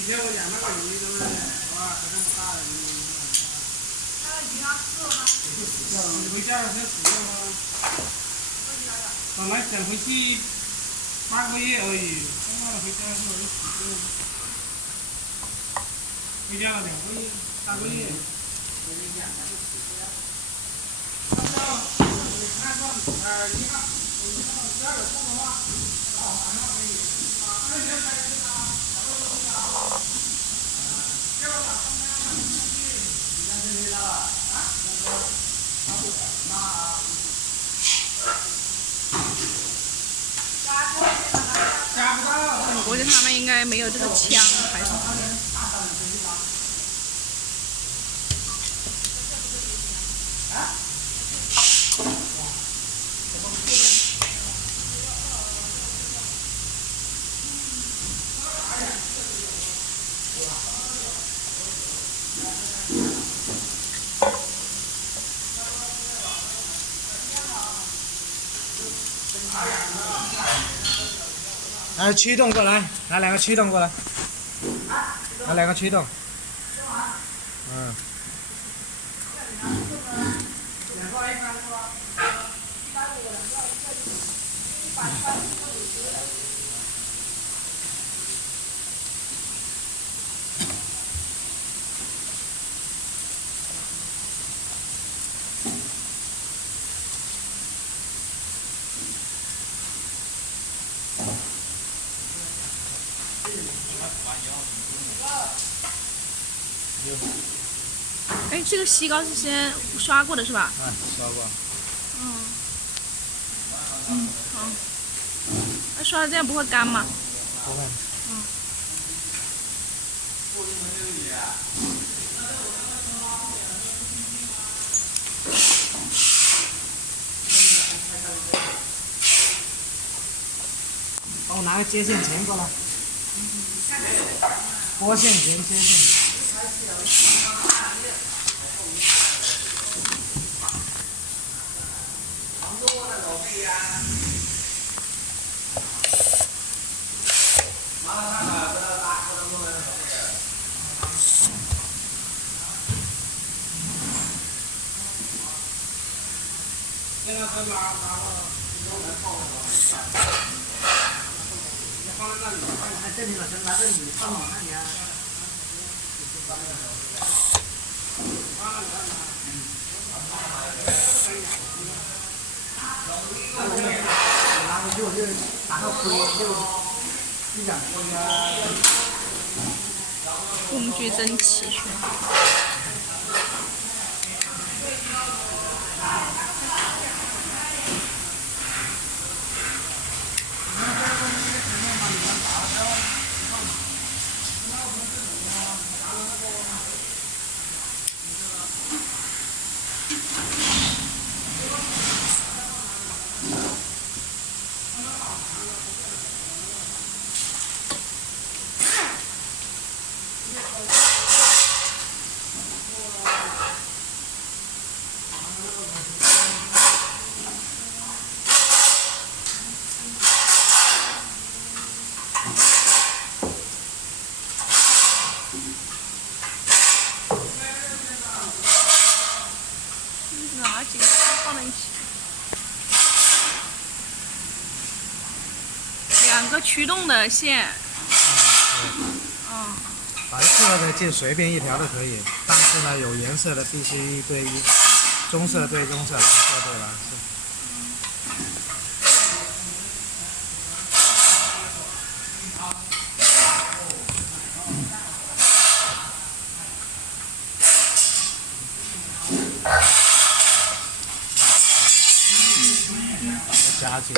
以前我养那个鱼都是，哇，可那么大的鱼。那个鱼要死了吗？就死掉了，回家了才死掉吗？本来想回去8个月而已，他妈的回家之后就死掉了。回家了2个月、3个月。你看上你看，我看到12点钟的话，晚上可以。那天开始啊。我估计他们应该没有这个枪，还是。来驱动过来，拿2个驱动过来，拿2个驱动。嗯。哎，这个锡膏是先刷过的是吧？刷过。好。那刷的这样不会干吗？不会。帮我拿个接线钳过来。拨线钳接线。现在他拿了，来放你放在那里，在这里老师拿这里放往那里啊。拿回去我就打个灰就养灰啊。工具真齐全。哪几个放在一起？2个驱动的线。白色的就随便1条都可以，但是呢，有颜色的必须对棕色对棕色，蓝色对蓝色。加紧。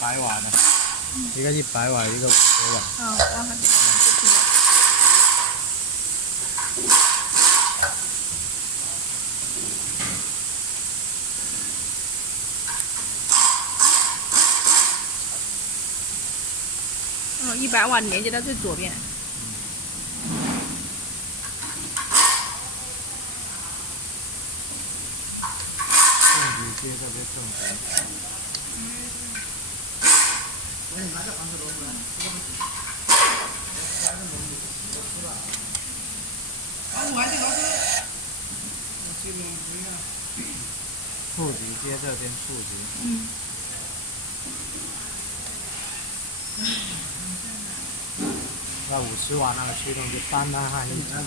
100瓦的，一个100瓦，一个50瓦。嗯，然后100瓦连接到最左边。正极接这边正极。负极接这边负极。嗯。那50瓦那个驱动就单单焊一层。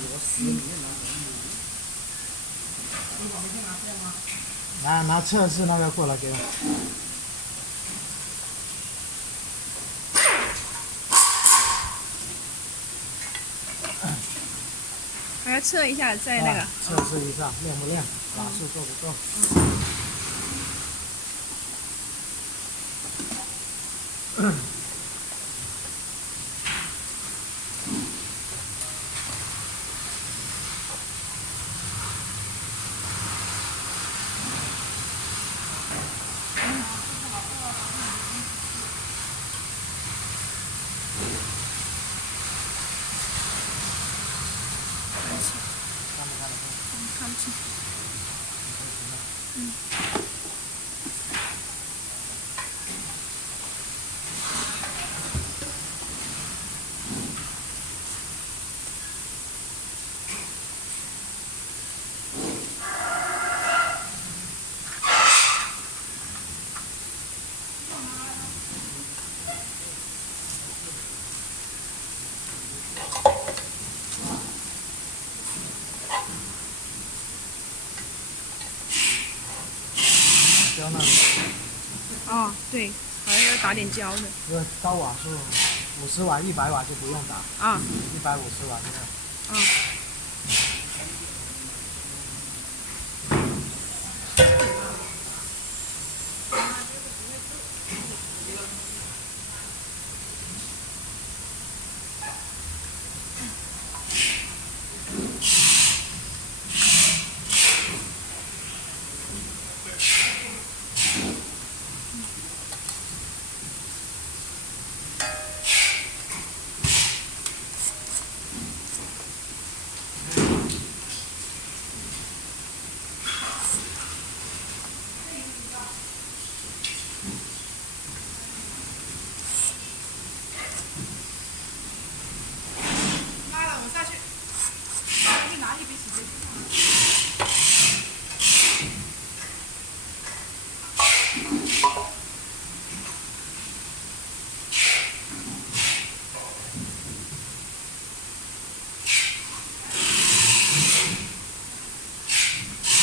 拿测试那个过来给我。还要测一下再那个。测试一下亮不亮，瓦数够不够。看不清。胶那里。哦，对，好像要打点胶的。因为高瓦数，50瓦、100瓦就不用打。啊。150瓦这个。啊。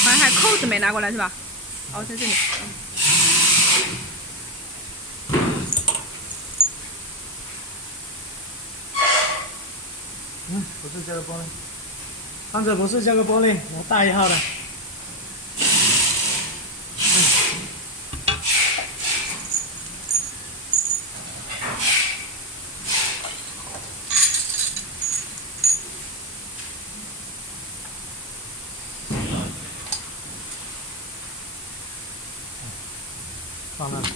好像还扣子没拿过来是吧？哦，在这里。不是这个玻璃，胖子不是这个玻璃，我大1号的。放那里。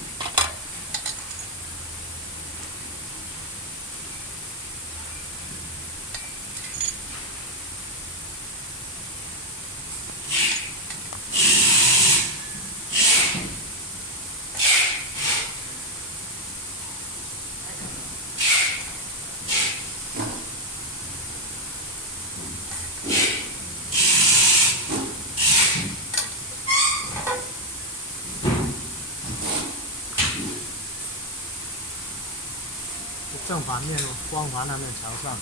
正反面哦，光滑那面朝上。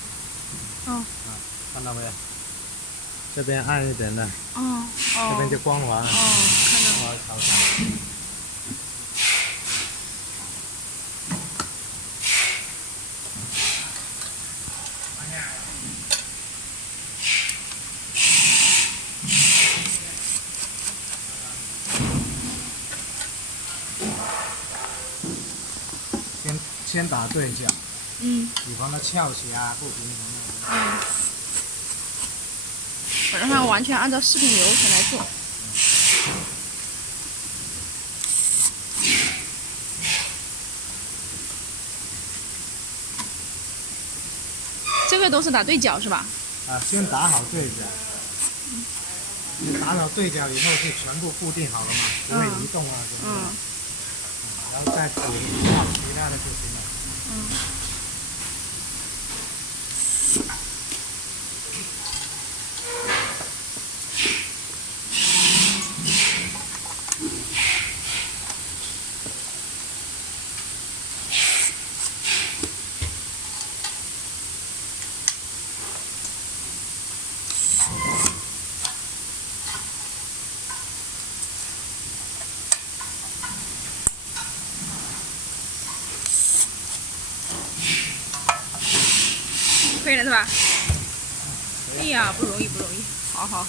哦。看到没有？这边暗一点的。哦。这边就光滑了。看到了。朝上。先打对角，以防它翘起啊不平衡那种。我让它完全按照视频流程来做。这个都是打对角是吧？先打好对角，打好对角以后就全部固定好了嘛，不会移动啊什么的。然后再补其他的就行了。可以了是吧？哎呀，不容易，不容易，好好好。